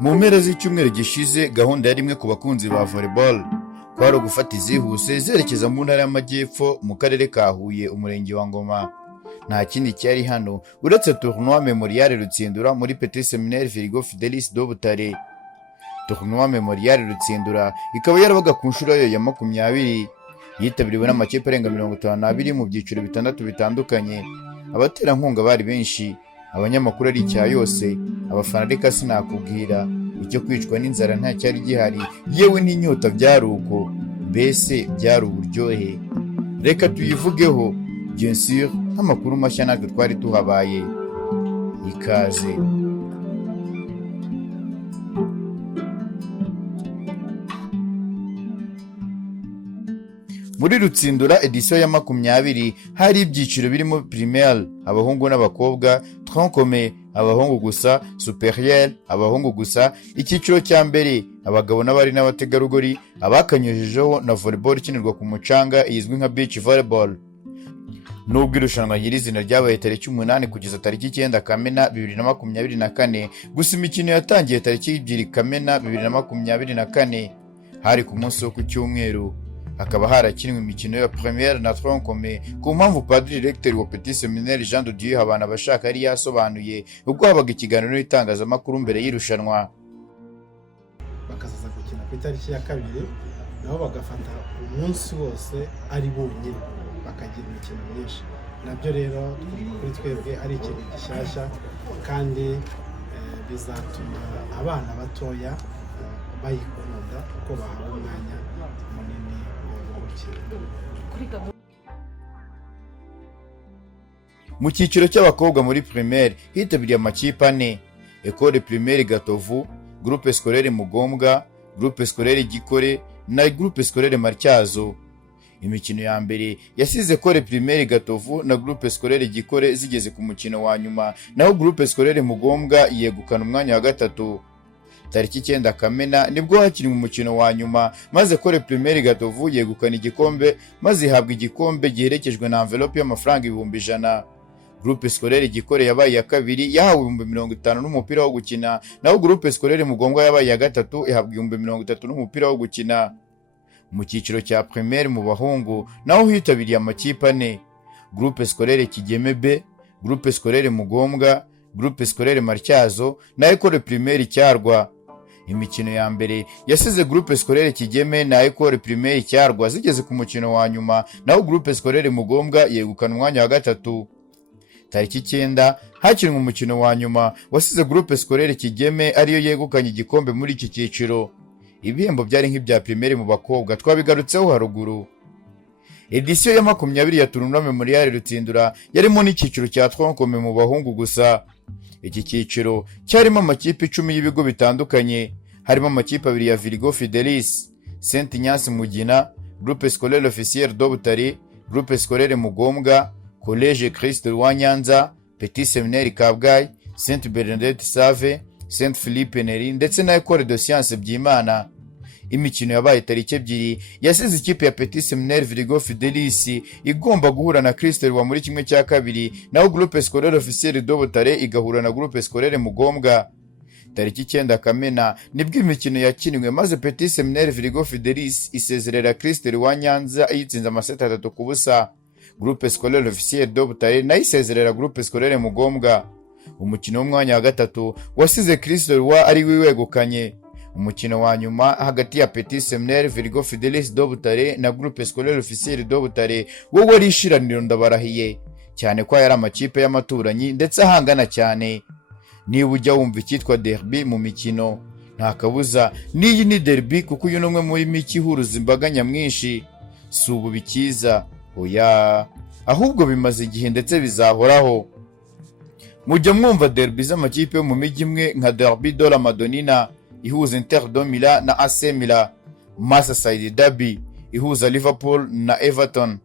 Mu mpera z'icyumweru gishize gahunda yari imwe ku bakunzi ba volleyball kwari gufata izihuse zerekeza mu ntara y'amajyepfo mu karere ka Huye umurenge wa Ngoma. Nta kindi cyari hano uretse Tournoi Memorial Rutsindura muri Petit Seminaire Virgo Fidelis do Butare. Tournoi Memorial Rutsindura ikaba yarabaga ku nshuro yayo ya 20 yitabiriwe n'amakipe arenga 52 mu byiciro bitandatu bitandukanye. Abaterankunga bari benshi, abanyamakuru ari icya yose, abafana reka sinakubwira, icyo kwicwa n'inzara nta cyari gihari, yewe n'inyota byari uko, mbese byari uburyohe. Reka tuyivugeho, bien sûr, amakuru mashya natwe twari tuhabaye. Ikaze. Muri Rutsindura edition ya 20 hari ibyiciro birimo primaire abahungu n'abakobwa, tronc abahungu gusa, supérieur abahungu gusa, icyiciro cya mbere abagabo n'abari n'abategarugori, abakanyujijeho na volleyball ikinirwa ku mucanga izwi nka beach volleyball. Nubwo irushanwa nyirizina ryabaye tariki 8 kugeza tariki 9 Kamena 2024, gusa imikino yatangiye tariki 2 Kamena 2024 hari ku munsi wo ku cyumweru. Hakaba harakinwe imikino ya première na tronc ku mpamvu Padiri Directeur wa Petit Seminaire Jean de Dieu abana bashaka ari yasobanuye ubwo habaga ikiganiro n'itangazamakuru mbere y'irushanwa. Bakazaza gukina ku itariki ya 2 naho bagafata umunsi wose ari bonyine bakagira imikino myinshi. Nabyo rero kuri twebwe ari ikintu gishyashya kandi bizatuma abana batoya bayikunda uko bahawe umwanya munini. Mu cyiciro cy'abakobwa muri primaire hitabiriye amakipe 4: École primaire Gatovu, Groupe scolaire Mugombwa, Groupe scolaire Gikore na Groupe scolaire Matyazo. Imikino ya mbere yasize École primaire Gatovu na Groupe scolaire Gikore zigeze ku mukino wa nyuma, naho Groupe scolaire Mugombwa yegukana umwanya wa gatatu. Tariki 9 Kamena nibwo hakinwe umukino wa nyuma, maze École primaire Gatovu yegukana igikombe, maze ihabwa igikombe giherekejwe na envelope y'amafaranga 100,000. Groupe scolaire Gikore yabaye ya kabiri yahawe 50,000 n'umupira wo gukina, naho Groupe scolaire Mugombwa yabaye ya gatatu ihabwa 30,000 n'umupira wo gukina. Mu cyiciro cya primaire mu bahungu naho hitabiriye amakipe 4: Groupe scolaire Kigeme B, Groupe scolaire Mugombwa, Groupe scolaire Matyazo na École primaire Cyarwa. Imikino ya mbere yasize Groupe scolaire Kigeme na École primaire Cyarwa zigeze ku mukino wa nyuma, naho Groupe scolaire Mugombwa yegukana umwanya wa gatatu. Tariki 9 hakinwe umukino wa nyuma wasize Groupe scolaire Kigeme ariyo yegukanye igikombe muri iki cyiciro. Ibihembo byari nk'ibya primaire mu bakobwa twabigarutseho haruguru. Edition ya 20 ya Tournoi Memorial Rutsindura yarimo n'icyiciro cya tronc mu bahungu gusa. Iki cyiciro cyarimo amakipe 10 y'ibigo bitandukanye, harimo amakipe 2 ya Virgo Fidelis, Saint Ignace Mugina, Groupe scolaire officiel do Butare, Groupe scolaire Mugombwa, Collège Christ rwa Nyanza, Petit Seminaire Kabgayi, Saint Bernadette Save, Saint Philippe Neri ndetse na École de Sciences Byimana. Imikino yabaye tariki 2 yasize ikipe ya Petit Seminaire Virgo Fidelis igomba guhura na Christ rwa muri kimwe cya kabiri, naho Groupe scolaire officiel do Butare igahura na Groupe scolaire Mugombwa. Tariki 9 Kamena nibwo imikino yakinwe, maze Petit Seminaire Virgo Fidelis isezerera Christ rwa Nyanza yitsinze amaseti 3-0. Groupe scolaire officiel do Butare nayo isezerera Groupe scolaire Mugombwa. Umukino w'umwanya wa gatatu wasize Christ rwa ari wegukanye. Umukino wa nyuma hagati ya Petit Seminaire Virgo Fidelis do Butare na Groupe scolaire officiel do Butare wo wari ishiraniro ndabarahiye cyane ko yari amakipe y'amaturanyi ndetse ahangana cyane. Niba ujya wumva icyitwa derby mu mikino, nta kabuza n'iyi ni derby kuko uyu numwe muri miki huruza imbaga nyamwinshi. Si ubu bikiza, oya, ahubwo bimaze igihe ndetse bizahoraho. Mujya mwumva derby z'amakipe yo mu mijyi imwe nka Derby de la Madonnina ihuza Inter de Milan na AC Milan, Merseyside Derby ihuza Liverpool na Everton,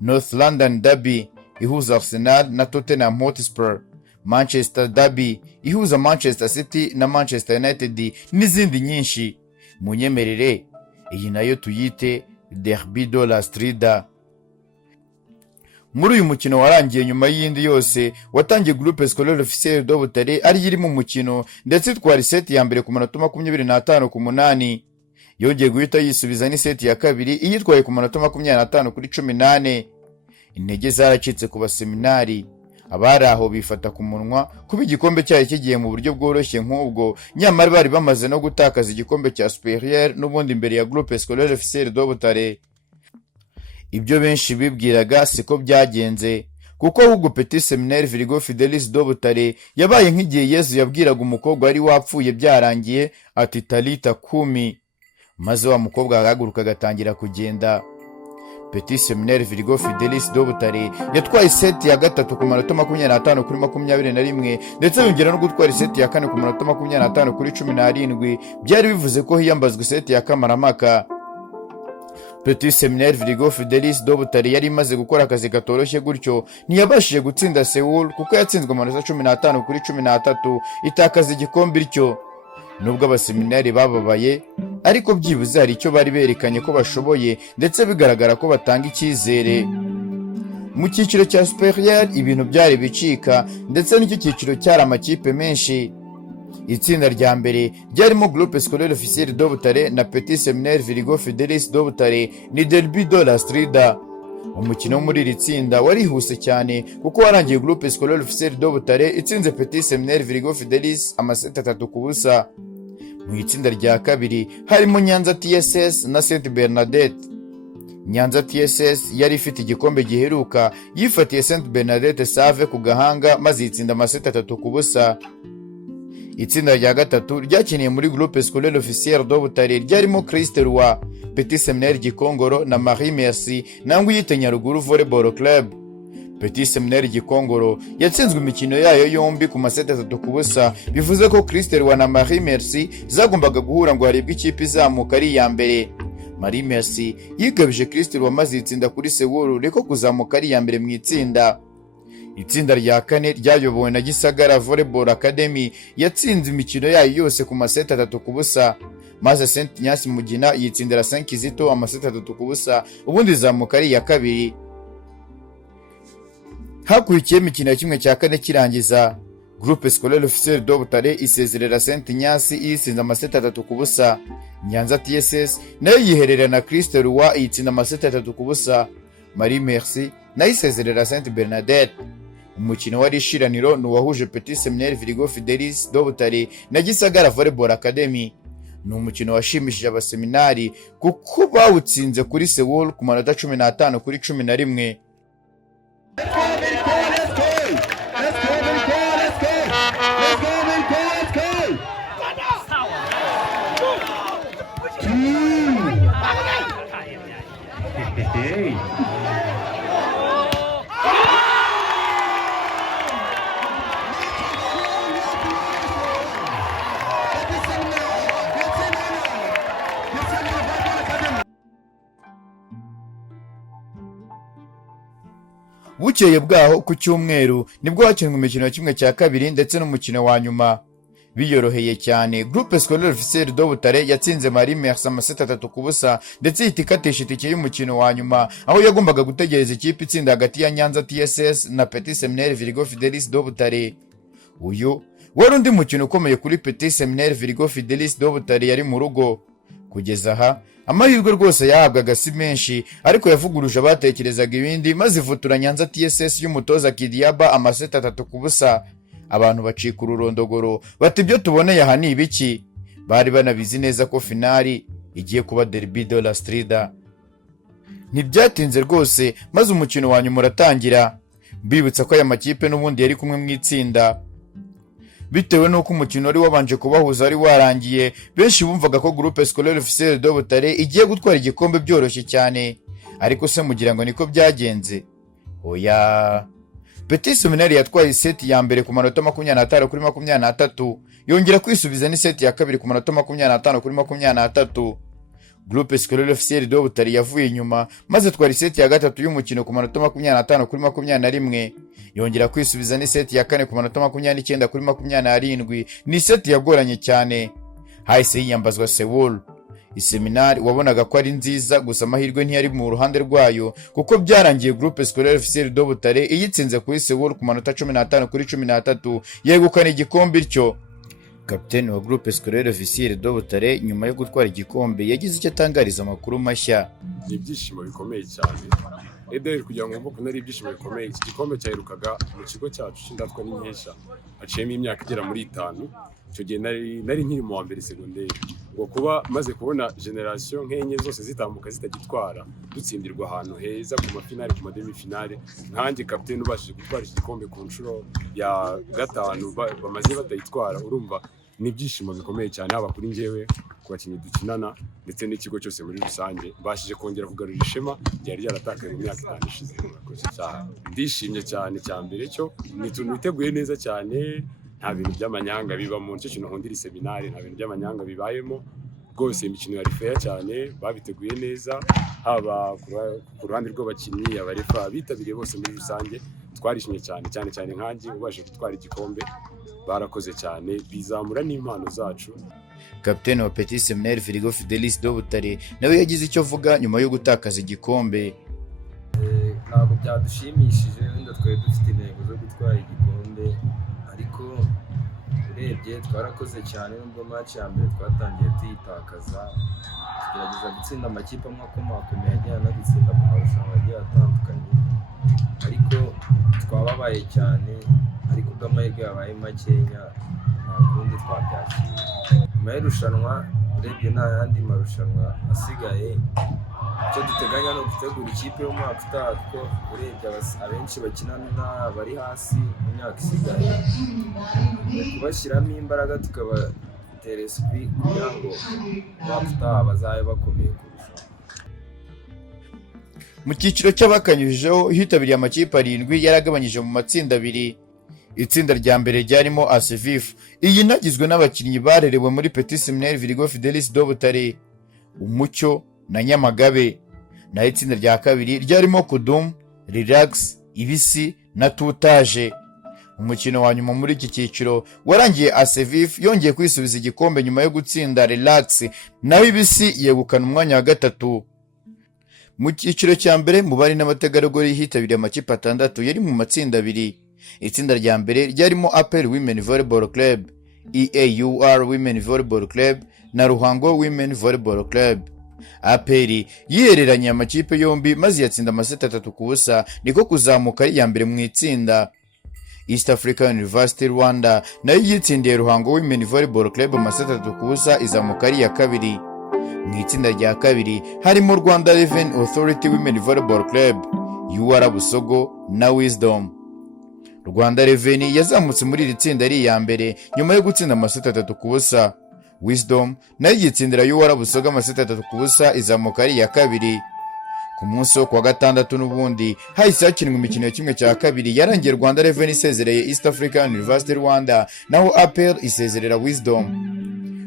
North London Derby ihuza Arsenal na Tottenham Hotspur, Manchester Derby ihuza Manchester City na Manchester United n'izindi nyinshi. Munyemerere iyi nayo tuyite Derby de la Strida. Muri uyu mukino warangiye nyuma y'indi yose watangiye Groupe Scolaire Officiel de Butare ari iri mu mukino ndetse twari set ya mbere ku manota 25-8 yongeye guhita yisubiza ni set ya kabiri iyitwaye ku manota 25-18. Intege zaracitse ku baseminari, abari aho bifata ku munwa kuba igikombe cyari kigiye mu buryo bworoshye nk'ubwo, nyamara bari bamaze no gutakaza igikombe cya Superieur n'ubundi imbere ya Groupe Scolaire Officiel de Butare. Ibyo benshi bibwiraga siko byagenze, kuko ahubwo Petit Seminaire Virgo Fidelis de Butare yabaye nk'igihe Yesu yabwiraga umukobwa wari wapfuye byarangiye ati talita kumi, maze wa mukobwa agahaguruka agatangira kugenda. Petit Seminaire Virgo Fidelis de Butare yatwaye seti ya gatatu ku manota 25-21 ndetse yongera no gutwara seti ya kane ku manota 25-17. Byari bivuze ko hiyambazwe seti ya kamaramaka. Petit Seminaire Virgo Fidelis de Butare yari imaze gukora akazi katoroshye gutyo, ntiyabashije gutsinda Seoul kuko yatsinzwe amanota 15-13 itakaza igikombe bityo. Nubwo abaseminari bababaye, ariko byibuze hari icyo bari berekanye ko bashoboye ndetse bigaragara ko batanga icyizere. Mu cyiciro cya Superieur ibintu byari bicika ndetse n'icyo cyiciro cyari amakipe menshi. Itsinda rya mbere ryarimo Groupe Scolaire Officiel de Butare na Petit Seminaire Virgo Fidelis de Butare ni Derby de la Strida. Umukino muri iri tsinda warihuse cyane kuko warangiye Groupe Scolaire Officiel de Butare itsinze Petit Seminaire Virgo Fidelis amaseti 3-0. Mu itsinda rya kabiri harimo Nyanza TSS na Saint Bernadette. Nyanza TSS yari ifite igikombe giheruka, yifatiye Saint Bernadette Save ku gahanga maze itsinda amaseti 3-0. Itsinda rya gatatu ryakiniye muri Groupe Scolaire Officiel de Butare ryarimo Christ Roi, Petit Seminaire Gikongoro na Marie Merci nangwa yite Nyaruguru Volleyball Club. Petit Seminaire Gikongoro yatsinzwe imikino yayo yombi ku maseti 3-0, bivuze ko Christ Roi na Marie Merci zagombaga guhura ngo harebwe ikipe izamuka ari iya mbere. Marie Merci yigabije Christ Roi maze itsinda kuri Seoul reko kuzamuka ari iya mbere mu itsinda. Itsinda rya kane ryayobowe na Gisagara Volleyball Academy yatsinze imikino yayo yose ku maseti 3-0, maze Saint Nyasi Mugina yitsindira 5 Kizito amaseti 3-0 ubundi zamuka ari iya kabiri. Hakurikiye imikino ya kimwe cya kane kirangiza, Groupe Scolaire Officiel de Butare isezerera Saint Nyasi itsinda amaseti 3-0. Nyanza TSS nayo yiherera na Christ Roi itsinda amaseti 3-0. Marie Merci nayo isezerera Saint Bernadette. Umukino wari ishiraniro n'uwahuje Petit Seminaire Virgo Fidelis de Butare na Gisagara Volleyball Academy. Ni umukino washimishije abaseminari kuko bawutsinze kuri Seoul ku manota 15-11. Bukeye bwaho ku cyumweru nibwo hakinwe imikino ya kimwe cya kabiri ndetse n'umukino wa nyuma. Biyoroheye cyane, Groupe Scolaire Officiel de Butare yatsinze Marie Merci amaseti 3-0 ndetse itikatisha itike y'umukino wa nyuma, aho yagombaga gutegereza ikipe itsinda hagati ya Nyanza TSS na Petit Seminaire Virgo Fidelis de Butare. Uyu wari undi mukino ukomeye kuri Petit Seminaire Virgo Fidelis de Butare yari mu rugo. Kugeza aha amahirwe rwose yahabwaga si menshi, ariko yavuguruje abatekerezaga ibindi maze ivutura Nyanza TSS y'umutoza Kidiaba amaseti 3-0. Abantu bacika ururondogoro bati ibyo tuboneye aha ni ibiki. Bari banabizi neza ko finali igiye kuba Derby de la Strida. Ntibyatinze rwose maze umukino wa nyuma uratangira. Mbibutsa ko aya makipe n'ubundi yari kumwe mu itsinda. Bitewe nuko umukino wari wabanje kubahuza ari warangiye, benshi bumvaga ko Groupe Scolaire Officiel de Butare igiye gutwara igikombe byoroshye cyane. Ariko se mugira ngo niko byagenze? Oya. Petit Seminaire yatwaye seti ya mbere ku manota 25-23, yongera kwisubiza ni seti ya kabiri ku manota 25-23. Groupe Scolaire Officiel de Butare yavuye inyuma maze twari seti ya gatatu y'umukino ku manota 25-21, yongera kwisubiza ni seti ya kane ku manota 29-27. Ni seti yagoranye cyane. Hahise yiyambazwa Seoul. Seminaire wabonaga ko ari nziza, gusa amahirwe ntiyari mu ruhande rwayo kuko byarangiye Groupe Scolaire Officiel de Butare iyitsinze kuri Seoul ku manota 15-13 yegukana igikombe cyo. Kapiteni wa Groupe Scolaire Officiel de Butare nyuma yo gutwara igikombe yagize icyo atangariza amakuru mashya. Ni ibyishimo bikomeye cyane. Edel kugira ngo mvuke nari ibyishimo bikomeye. Iki gikombe cyaherukaga mu kigo cyacu cy'indatwa n'inkesha haciyemo imyaka igera muri 5. Icyo gihe nari nkiri mu wa mbere segonderi, ngo kuba maze kubona generation nk'enye zose zitambuka zitagitwara, dutsindirwa ahantu heza ku mafinale, ku mademi finale, nkanjye kapiteni ubashije gutwara iki gikombe ku nshuro ya 5 bamaze batayitwara, urumva ni ibyishimo bikomeye cyane, haba kuri njyewe, ku bakinnyi dukinana ndetse n'ikigo cyose muri rusange. Mbashije kongera kugarura ishema ryari ryaratakaye mu myaka 5 ishize. Ndishimye cyane, cyambere cyo ni tuntu biteguye neza cyane, nta bintu by'amanyanga biba mu cyo kintu nkundira Seminaire, nta bintu by'amanyanga bibayemo rwose. Imikino yari fair cyane, babiteguye neza, haba ku ruhande rw'abakinnyi, abarefa bitabiriye bose muri rusange. Twarishimye cyane cyane nkanjye ubashe gutwara igikombe, barakoze cyane, bizamura n'impano zacu. Kapiteni wa Petit Seminaire Virgo Fidelis do Butare nawe yagize icyo avuga nyuma yo gutakaza igikombe. Ntabwo byadushimishije, wenda twari dufite intego zo gutwara igikombe, ariko urebye twarakoze cyane, nubwo match ya mbere twatangiye tuyitakaza, tugerageza gutsinda amakipe amwe akomakomeye agiye anadutsinda mu marushanwa agiye atandukanye, ariko twababaye cyane, ariko ubwo amahirwe yabaye makenya nta kundi twabyakira. Nyuma y'irushanwa urebye nta yandi marushanwa asigaye, icyo duteganya ni ugutegura ikipe y'umwaka utaha, kuko urebye abenshi bakinana bari hasi mu myaka isigaye, kubashyiramo imbaraga tukabatera esprit kugira ngo umwaka utaha bazabe bakomeye kurushaho. Mu cyiciro cy'abakanyujijeho hitabiriye amakipe 7 yaragabanyije mu matsinda 2. Itsinda rya mbere ryarimo Asevif, iyi nagizwe n'abakinnyi barerewe muri Petit Seminaire Virgo Fidelis do Butare, Umucyo na Nyamagabe. Na itsinda rya kabiri ryarimo Kudum, Relax, Ibisi na Tutaje. Umukino wa nyuma muri iki cyiciro warangiye Asevif yongeye kwisubiza igikombe nyuma yo gutsinda Relax, naho Ibisi yegukana umwanya wa 3. Mu cyiciro cya mbere mu bari n'abategarugori hitabiriye amakipe 6 yari mu matsinda 2. Itsinda rya mbere ryarimo APR Women Volleyball Club, EAUR Women Volleyball Club na Ruhango Women Volleyball Club. APR yihereranye amakipe yombi maze yatsinda amaseti 3-0, niko kuzamuka ari ya mbere mu itsinda. East African University Rwanda nayo yitsindiye Ruhango Women Volleyball Club amaseti 3-0 izamuka ari ya kabiri. Mu itsinda rya kabiri harimo Rwanda Revenue Authority Women Volleyball Club, UR Busogo na Wisdom. Rwanda Revenue yazamutse muri iri tsinda ari ya mbere nyuma yo gutsinda amaseti 3-0. Wisdom nayo yitsindira UR Busogo amaseti 3-0 izamuka ari ya kabiri. Ku munsi wo kwa gatandatu n'ubundi hahise hakinwa imikino ya kimwe cya kabiri yarangiye Rwanda Revenue isezereye East African University Rwanda, naho APR isezerera Wisdom.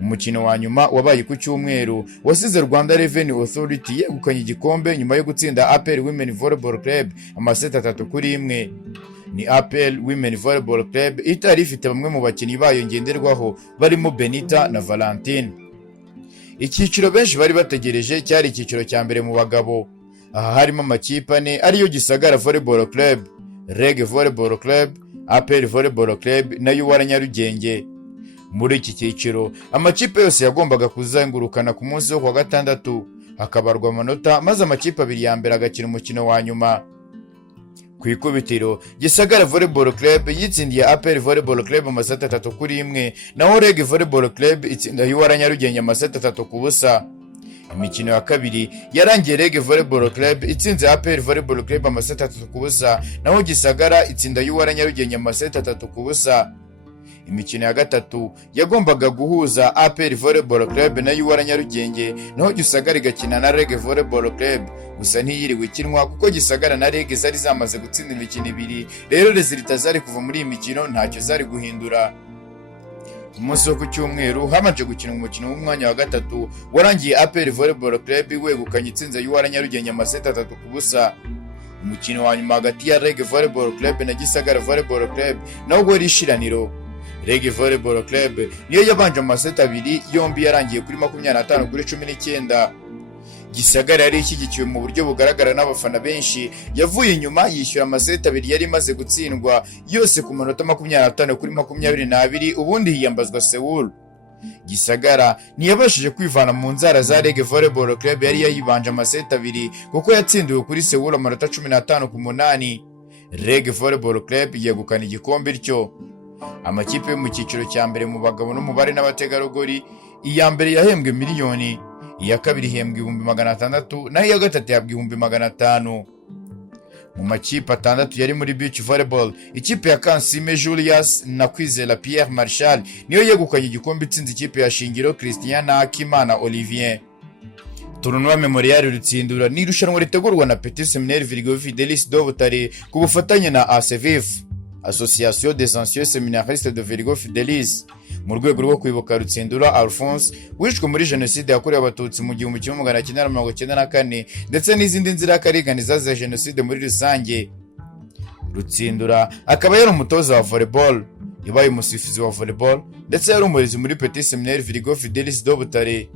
Umukino wa nyuma wabaye ku cyumweru wasize Rwanda Revenue Authority yegukanye igikombe nyuma yo gutsinda APR Women Volleyball Club amaseti 3-1. Ni APR Women Volleyball Club itari ifite bamwe mu bakinnyi bayo ngenderwaho barimo Benita na Valentine. Icyiciro benshi bari bategereje cyari icyiciro cya mbere mu bagabo. Aha harimo amakipe 4 ariyo Gisagara Volleyball Club, REG Volleyball Club, APR Volleyball Club na UR Nyarugenge. Muri iki cyiciro amakipe yose yagombaga kuzengurukana ku munsi wo kwa gatandatu, hakabarwa amanota maze amakipe 2 ya mbere agakina umukino wa nyuma. Ku ikubitiro Gisagara Volleyball Club yitsindiye APR Volleyball Club amaseti 3-1, naho REG Volleyball Club itsinda UR Nyarugenge amaseti 3-0. Imikino ya kabiri yarangiye REG Volleyball Club itsinze APR Volleyball Club amaseti 3-0, naho Gisagara itsinda UR Nyarugenge amaseti 3-0. Imikino ya gatatu yagombaga guhuza APR Volleyball Club na UR Nyarugenge, naho Gisagara igakina na REG Volleyball Club, gusa ntiyiriwe ikinwa kuko Gisagara na REG zari zamaze gutsinda imikino 2, rero resulta zari kuva muri iyi mikino ntacyo zari guhindura. Umunsi wo ku cyumweru hamanje gukina umukino w'umwanya wa 3 warangiye APR Volleyball Club wegukanye itsinze UR Nyarugenge amaseti 3-0. Umukino wa nyuma hagati ya REG Volleyball Club na Gisagara Volleyball Club nawo wari ishiraniro, REG Volleyball Club niyo yabanje mu maseti abiri yombi yarangiye kuri 25-19. Gisagara yari ishyigikiwe mu buryo bugaragara n'abafana benshi, yavuye inyuma yishyura amaseti abiri yari imaze gutsindwa yose ku manota 25-22, ubundi hiyambazwa Seoul. Gisagara ntiyabashije kwivana mu nzara za REG Volleyball Club yari yayibanje amaseti abiri kuko yatsindiwe kuri Seoul amanota 15-8. REG Volleyball Club yegukana igikombe cyo. Amakipe yo mu cyiciro cya mbere mu bagabo no mu bari n'abategarugori, iya mbere yahembwe miliyoni, iya kabiri ihembwe 600,000, naho iya gatatu yabwe 500,000. Mu makipe atandatu yari muri beach volleyball, ikipe ya Kansime Julius na Kwizera Pierre Marshal niyo yegukanye igikombe itsinze ikipe ya Shingiro Christian na Akimana Olivier. Tournoi Memorial Rutsindura ni irushanwa ritegurwa na Petit Seminaire Virgo Fidelis do Butare ku bufatanye na ACVF, Association des Anciens Séminaristes de Virgo Fidelis, mu rwego rwo kwibuka Rutsindura Alphonse wishwe muri jenoside yakorewe abatutsi mu 1994 ndetse n'izindi nzirakarengane zazize jenoside muri rusange. Rutsindura akaba yari umutoza wa volleyball, yabaye umusifuzi wa volleyball ndetse yari umurezi muri Petit Seminaire Virgo Fidelis do Butare.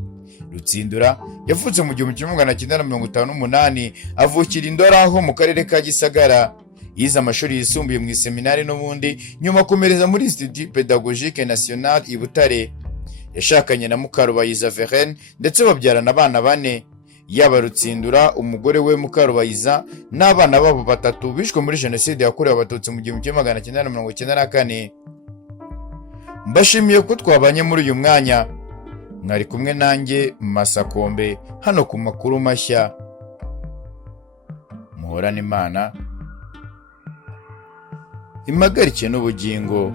Rutsindura yavutse mu 1958, avukira Indoraho mu karere ka Gisagara. Yize amashuri yisumbuye mu Seminaire n'ubundi, nyuma akomereza muri Institut Pédagogique National i Butare. Yashakanye na Mukarubayiza Verene ndetse babyarana abana 4, yaba Rutsindura, umugore we Mukarubayiza n'abana babo 3 bishwe muri jenoside yakorewe abatutsi mu 1994. Mbashimiye ko twabanye muri uyu mwanya. Mwari kumwe nanjye Masakombe hano ku makuru mashya. Muhorane Imana impagarike n'ubugingo.